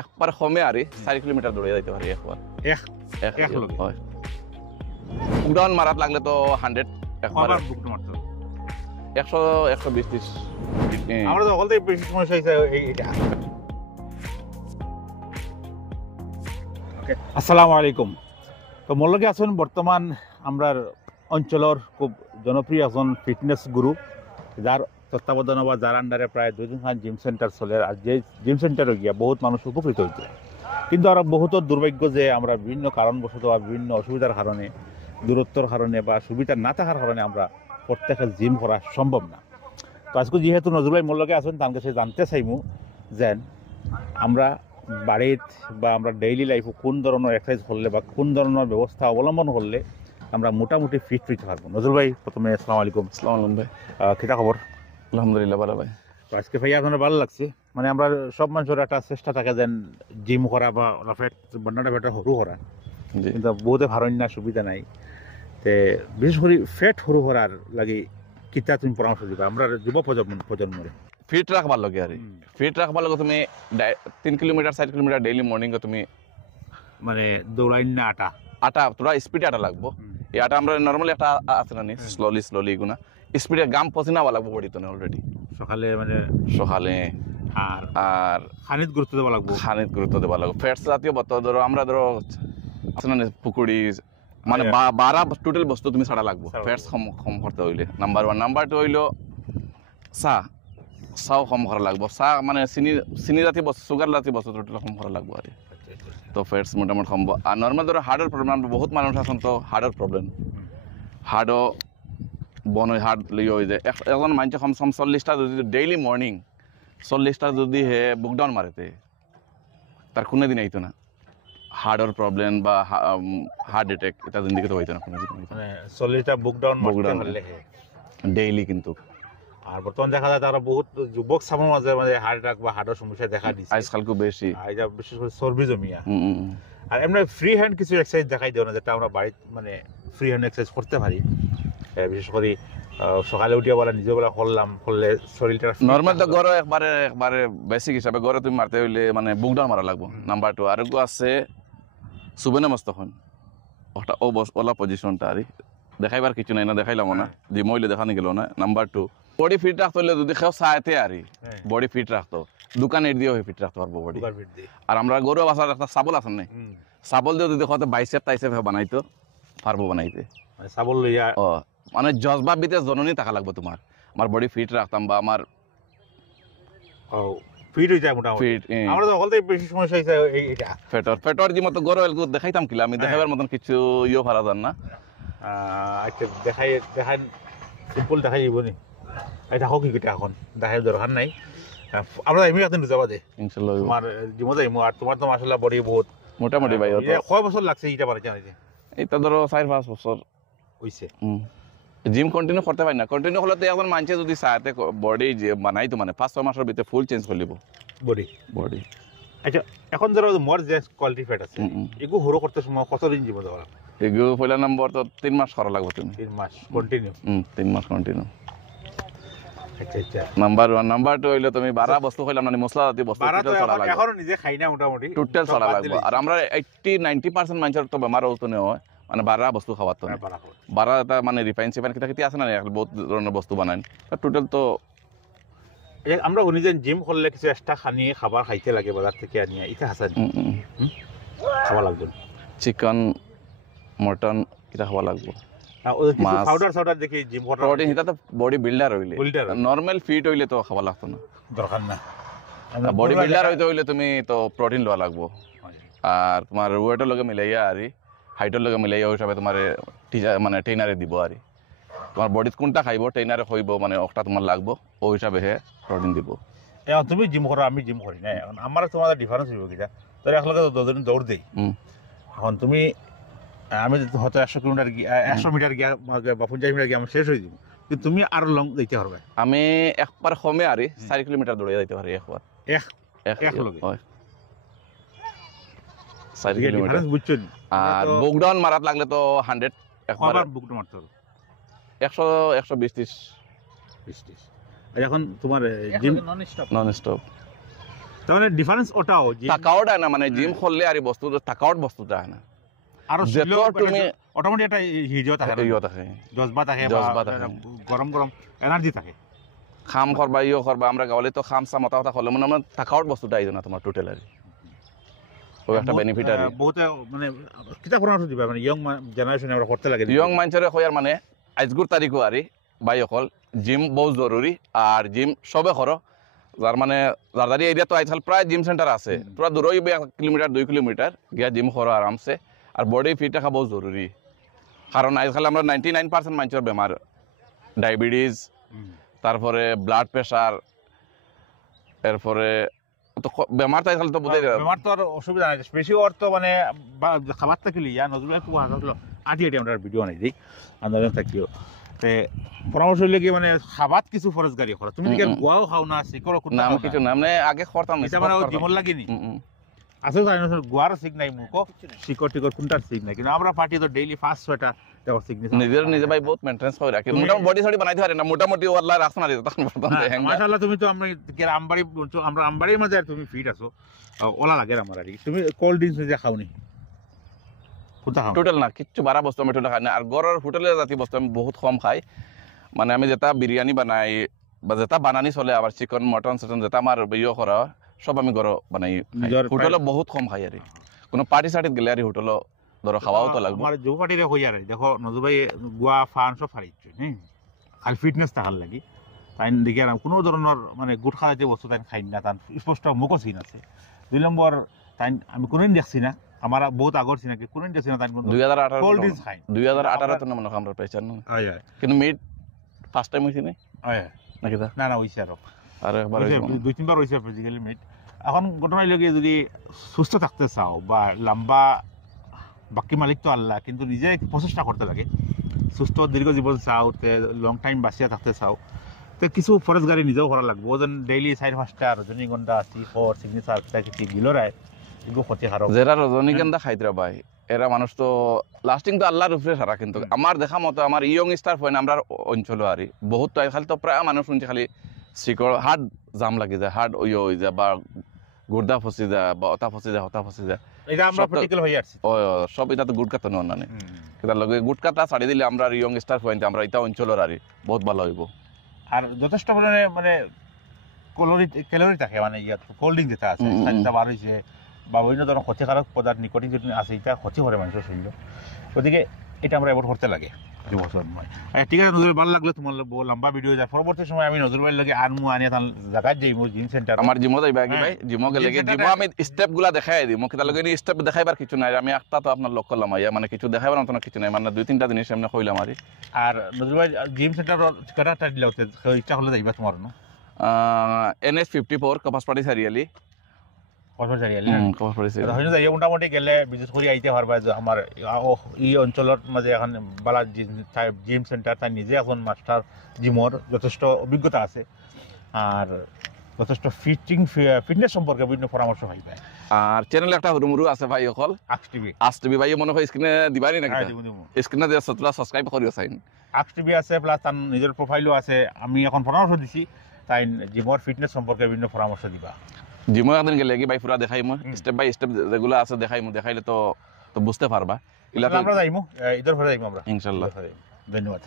একবার কমে আরে 4 কিলোমিটার দৌড়ে যাইতে পারি একবার এক লগে হয় বুকডাউন মারাত লাগলে তো 100 একবার কবার বুক মারতে হবে 100 120 30 আমরা তো বলতে বেশি সমস্যা হইছে এইটা ওকে আসসালামু আলাইকুম তো মোর লগে আছেন বর্তমান আমরার অঞ্চলের খুব জনপ্রিয় একজন ফিটনেস গুরু যার তত্ত্বাবধান বা যার আন্ডারে প্রায় 2 জিম সেন্টার চলে আর যে জিম সেন্টারে গিয়া বহুত মানুষ উপকৃত হইতে কিন্তু আর বহুত দুর্ভাগ্য যে আমরা বিভিন্ন কারণবশত বা বিভিন্ন অসুবিধার কারণে দূরত্বর কারণে বা সুবিধা না থাকার কারণে আমরা প্রত্যেকে জিম করা সম্ভব না। তো আজকে যেহেতু নজরুল ভাই মোর লগে আছেন তার কাছে জানতে চাইমু যে আমরা বাড়িত বা আমরা ডেইলি লাইফে কোন ধরনের এক্সারসাইজ করলে বা কোন ধরনের ব্যবস্থা অবলম্বন করলে আমরা মোটামুটি ফিট হইতে পারবো। নজরুল ভাই প্রথমে আসসালামু আলাইকুম। আসসালামু আলাইকুম ভাই, কিটা খবর? আলহামদুলিল্লাহ ভালো ভাই। তো আজকে ভাই আপনার ভালো লাগছে, মানে আমরা সব মানুষের একটা চেষ্টা থাকে যেন জিম করা বা ফ্যাট বন্যাটা ফ্যাটটা সরু করা, জি কিন্তু বহুতে ভারণ না সুবিধা নাই। তে বিশেষ করে ফ্যাট সরু করার লাগে কিতা তুমি পরামর্শ দিবা আমরা যুব প্রজন্মরে? ফিট রাখবার লাগে আরে ফিট রাখবার লাগে তুমি 3 কিলোমিটার 4 কিলোমিটার ডেইলি মর্নিং তুমি মানে দৌড়াইন না আটা তোরা স্পিডে আটা লাগবো। এই আটা আমরা নর্মালি একটা আছে না স্লোলি এগুনা স্পিডে গাম পসিনা হওয়া লাগবো বডি তো অলরেডি সকালে মানে সকালে আর আর খানিত গুরুত্ব দেওয়া লাগবো। খানিত গুরুত্ব দেওয়া লাগবে। ফ্যাটস জাতীয় বস্তু ধরো আমরা ধরো আছে না পুকুরি মানে 12 টোটাল বস্তু তুমি ছাড়া লাগবো ফ্যাটস কম করতে হইলে। নাম্বার 1 নাম্বার 2 হইলো চাও কম করা লাগবো। চা মানে চিনি জাতীয় বস্তু সুগার জাতীয় বস্তু টোটাল কম করা লাগবো আর তো ফ্যাটস মোটামুটি কমবো। আর নর্মাল ধরো হার্টের প্রবলেম বহুত মানুষ আছেন তো হার্টের প্রবলেম হার্টও বন হার্ট লিয়ে হয়ে যায়। এখন মানুষ কমসম 40টা যদি ডেইলি মর্নিং 40টা যদি হে বুকডাউন মারেতে তার কোনো দিন আইতো না হার্টের প্রবলেম বা হার্ট অ্যাটাক এটা জিন্দিগিতে হইতো না কোনো দিন মানে 40টা বুকডাউন ডেইলি। কিন্তু আর বর্তমান দেখা যায় তারা বহুত যুবক সামনের মাঝে মানে হার্ট অ্যাটাক বা হার্টের সমস্যা দেখা দিচ্ছে আজকাল খুব বেশি, এটা বিশেষ করে চর্বি জমিয়া। আর এমনি ফ্রি হ্যান্ড কিছু এক্সারসাইজ দেখাই দেও না যেটা আমরা বাড়িতে মানে ফ্রি হ্যান্ড এক্সারসাইজ করতে পারি, বিশেষ করে সকালে উঠিয়া বলা নিজে বলা করলে শরীরটা নর্মাল তো গড়ে একবারে বেসিক হিসাবে গড়ে তুমি মারতে হইলে মানে বুকডাউন মারা লাগবো। নাম্বার 2 আরেকটু আছে সুবেনা মস্তখন ওটা ওলা পজিশনটা আর দেখাইবার কিছু নাই না দেখাইলাম না যে মইলে দেখানি গেল না। নাম্বার 2 বডি ফিট রাখতে হলে যদি কেউ চাইতে আর বডি ফিট রাখতো দোকানের দিয়েও ফিট রাখতে পারবো বডি। আর আমরা গরু বাসার একটা সাবল আছে না সাবল দিয়ে যদি দেখো বাইসেপ টাইসেপ বানাইতো পারবো বানাইতে সাবল লইয়া ও মানে জজবা বিতে জননী টাকা লাগবে তোমার আমার বডি ফিট রাখতাম বা আমার ফিট হয়ে যায় মোটামুটি। আমরা তো বলতে বেশি সমস্যা হইছে এইটা ফেটর যে মতো গরু এলকু দেখাইতাম কিলা আমি দেখাবার মতন কিছু ইয়ে পারা যান না। আচ্ছা দেখাই সিম্পল দেখাই দিব নি এটা হোক কিটা এখন দেখাই দরকার নাই। আমরা এমনি একদিন যাবা দে ইনশাআল্লাহ তোমার জিমো যাইমু। আর তোমার তো মাশাআল্লাহ বডি বহুত মোটামুটি ভাই কয় বছর লাগছে এইটা পারে জানিতে? এটা ধরো 4-5 বছর হইছে। জিম কন্টিনিউ করতে পারি না, কন্টিনিউ হলে তো এখন মানুষে যদি চাইতে বডি যে বানাইতো মানে 5-6 মাসের ভিতরে ফুল চেঞ্জ করে লিব বডি। আচ্ছা এখন ধরো মোর যে কোয়ালিটি ফ্যাট আছে এগু হরো করতে সময় কতদিন জীবন দেওয়া লাগবে? এগু পয়লা নম্বর তো 3 মাস করা লাগবে তুমি 3 মাস কন্টিনিউ 3 মাস কন্টিনিউ। আচ্ছা নাম্বার 1 নাম্বার 2 হইলো তুমি 12 বস্তু কইলাম না মশলা জাতীয় বস্তু টোটাল ছড়া লাগবে। এখন নিজে খাই না মোটামুটি টোটাল ছড়া লাগবে। আর আমরা 80-90% মানুষের তো বেমার হতো না হয় মানে 12 বস্তু খাওয়াতো না 12 এটা মানে রিফাইন সিফাইন কিটা আছে না বহুত ধরনের বস্তু বানান টোটাল তো আমরা নিজে জিম করলে কিছু এক্সট্রা খানিয়ে খাবার খাইতে লাগে বাজার থেকে আনিয়া এটা হাসান খাওয়া লাগবে। চিকেন মটন এটা খাওয়া লাগবে। পাউডার দেখি জিম করা প্রোটিন এটা তো বডি বিল্ডার হইলে নরমাল ফিট হইলে তো খাওয়া লাগতো না দরকার না। বডি বিল্ডার হইতে হইলে তুমি তো প্রোটিন লওয়া লাগবো। আর তোমার ওয়েটের লগে মিলাইয়া আর হাইটের লগে মিলাইয়া ওই হিসাবে তোমার মানে ট্রেনারে দিব আর তোমার বডি কোনটা খাইব ট্রেনারে হইব মানে ওটা তোমার লাগবো ওই হিসাবে হে প্রোটিন দিব। এখন তুমি জিম করো আমি জিম করি না, এখন আমার তোমাদের ডিফারেন্স হইব কিটা তোর একলগে দুদিন দৌড় দেই। এখন তুমি আমি হয়তো 100 কিলোমিটার 100 মিটার গিয়া বা 50 মিটার গিয়া আমি শেষ হয়ে দিব, কিন্তু তুমি আরো লং যাইতে পারবে। আমি একবার কমে আর 4 কিলোমিটার দৌড়ে যাইতে পারি একবার এক লগে 4 কিলোমিটার বুঝছেন। আর বুকডাউন মারাত লাগলে তো 100 একবার বুকডাউন মারতে হবে 100 120 30 এখন তোমার জিম নন স্টপ তার মানে ডিফারেন্স ওটাও যে টাকাও দেয় না, মানে জিম করলে আর এই বস্তু টাকাও বস্তুটা হয় না। আরো যেত তুমি অটোমেটিক একটা হিজো থাকে ইয়ে থাকে, জজবা থাকে জজবা বা থাকে। গরম গরম এনার্জি থাকে। খাম করবা ইয়ে করবা, আমরা গাওয়ালে তো খাম সাম কথা করলে মানে আমার টাকাও বস্তুটা আইজ না তোমার টোটাল আর ওই একটা বেনিফিট আর বহুতে মানে কিতা পরামর্শ দিবা মানে ইয়ং জেনারেশন আমরা করতে লাগে ইয়ং মাইন্ডসের কয়ার মানে আজগুর তারিখও আরি বাই অকল জিম বহুত জরুরি আর জিম সবে করো, যার মানে যারদারি এরিয়া তো আজকাল প্রায় জিম সেন্টার আছে, পুরা দূর 1 কিলোমিটার 2 কিলোমিটার গিয়া জিম করো আরামসে। আর বডি ফিট রাখা বহুত জরুরি, কারণ আজকাল আমরা 99% মানুষের বেমার, ডায়াবেটিস, তারপরে ব্লাড প্রেশার, এরপরে তো বেমার তো আজকাল তো বোধহয় বেমার তো আর অসুবিধা নাই, বেশি অর্থ মানে খাবার থাকিলে ইয়া নজরুল খুব হাসলো আটি আমরা ভিডিও নাই দিই আন্দাজ থাকিও তে পরামর্শ হইলে কি মানে খাবাত কিছু ফরজগারি করো, তুমি দিকে গোয়াও খাও না শিকড় কোন নাম কিছু নাম মানে আগে করতাম না, এটা মানে জীবন লাগেনি আসলে তাই না গোয়ার শিখ নাই মুখো শিকড় টিকড় কোনটার শিখ নাই, কিন্তু আমরা পার্টি তো ডেইলি 5-6টা দেখো শিখ নিছি নিজের নিজে ভাই বহুত মেইনটেনেন্স করে রাখি, মোটামুটি বডি সডি বানাইতে পারে না, মোটামুটি আল্লাহ রাখছ না তখন বর্তমান মাশাআল্লাহ। তুমি তো আমরা আমবাড়ির মাঝে আর তুমি ফিট আছো, ওলা লাগে আমার আর কি। তুমি কোল্ড ড্রিঙ্কস যে খাওনি কোনটা খাও? টোটাল না কিচ্ছু বাড়া বস্তু আমি টোটাল খাই না, আর গড়ের হোটেলের জাতীয় বস্তু আমি বহুত কম খাই। মানে আমি যেটা বিরিয়ানি বানাই বা যেটা বানানি চলে, আবার চিকেন মটন চিকেন যেটা আমার ইয়ে করা সব আমি ঘর বানাই হোটেলে বহুত কম খাই আর কোনো পার্টি সার্টিত গেলে আর হোটেল ধরো খাওয়াও তো লাগবে। আমার যুব পার্টিরে হই আর দেখো নজু ভাই গোয়া ফান সব হারিয়েছে হ্যাঁ, আর ফিটনেস থাকার লাগি তাই দেখি আর কোনো ধরনের মানে গুট খাওয়া যে বস্তু তাই খাই না, তার স্পষ্ট মুখও চিন আছে। 2 নম্বর তাই আমি কোনোদিন দেখছি না, আমার বহুত আগর চিনাকি কোনোদিন দেখছি না তাই 2018 কোল্ড ড্রিঙ্কস খাই 2018 তো না মনে হয় আমরা পেয়েছেন না, কিন্তু মিট ফার্স্ট টাইম হইছি নাকি তা না না হইছে আর একবার 2-3 বার হইছে ফিজিক্যালি মিট। এখন ঘটনা লাগে যদি সুস্থ থাকতে চাও বা লম্বা, বাকি মালিক তো আল্লাহ, কিন্তু নিজে প্রচেষ্টা করতে লাগে, সুস্থ দীর্ঘ জীবন চাও তে লং টাইম বাঁচিয়া থাকতে চাও তো কিছু ফরেজ গাড়ি নিজেও করা লাগবে। ওজন ডেইলি 4-5টা রজনীগন্ধা C4 সিগনেচার কিছু গিলোরায় এগুলো ক্ষতিকারক। যারা রজনীগন্ধা খাইতরা ভাই এরা মানুষ তো লাস্টিং তো আল্লাহর উপরে সারা, কিন্তু আমার দেখা মতো আমার ইয়ং স্টার হয় না আমরা অঞ্চল আর বহুত তো খালি তো প্রায় মানুষ শুনছি খালি শিকড় হার্ট জাম লাগি যায়, হার্ট ওই হয়ে যায় বা গুর্দা ফসি যায় বা অতা ফসি যায় হতা ফসি যায়, এটা আমরা প্র্যাকটিক্যাল হয়ে আসছি ও সব এটা তো গুটকা তো না নেই, কিন্তু লগে গুটকাটা ছাড়ি দিলে আমরা ইয়ং স্টার হইতে আমরা এটা অঞ্চলের আর বহুত ভালো হইব। আর যথেষ্ট পরিমাণে মানে ক্যালোরি থাকে, মানে ইয়াত কোল্ড ড্রিঙ্ক যেটা আছে সেটা বার হয়েছে বা বিভিন্ন ধরনের ক্ষতিকারক পদার্থ নিকোটিন যেটা আছে এটা ক্ষতি করে মানুষের শরীর, গতিকে এটা আমরা এবার করতে লাগে যুবসময়। ঠিক আছে নজরুল, ভালো লাগলো তোমার লম্বা ভিডিও যায়, পরবর্তী সময় আমি নজরুল ভাইয়ের লাগে আনমু আনিয়ে তার জায়গায় যাইমু জিম সেন্টার আমার জিমও যাইবা কি ভাই, জিমও গেলে জিমও আমি স্টেপ গুলা দেখাই দিই, মোক তার লগে স্টেপ দেখাইবার কিছু নাই, আমি একটা তো আপনার লক্ষ্য করলাম মানে কিছু দেখাইবার মতো কিছু নাই, মানে 2-3টা জিনিস এমনি কইলাম আর আর নজরুল ভাই জিম সেন্টার ঠিকানাটা দিলে ইচ্ছা হলে যাইবা তোমার না NH 54 কপাসপাড়ি চারিআলি মোটামুটি গেলে বিশেষ করে আইতে পারবা যে আমার এই অঞ্চলের মাঝে এখন বালা জিম সেন্টার তাই নিজে এখন মাস্টার জিমর যথেষ্ট অভিজ্ঞতা আছে আর যথেষ্ট ফিটনেস সম্পর্কে বিভিন্ন পরামর্শ পাইবে। আর চ্যানেলে একটা হুরুমুরু আছে ভাই অকল আক্স টিভি ভাই মনে হয় স্ক্রিনে দিবানি নাকি স্ক্রিনে দিয়ে সাবস্ক্রাইব করিও চাইন। আক্স টিভি আছে প্লাস তার নিজের প্রোফাইলও আছে, আমি এখন পরামর্শ দিছি তাই জিমর ফিটনেস সম্পর্কে বিভিন্ন পরামর্শ দিবা। জিমও একদিন গেলে কি ভাই পুরা দেখাই স্টেপ বাই স্টেপ যেগুলো আছে দেখাইলে তো বুঝতে পারবা, আমরা যাইমু ঈদের পরে যাইমু আমরা ইনশাআল্লাহ। ধন্যবাদ।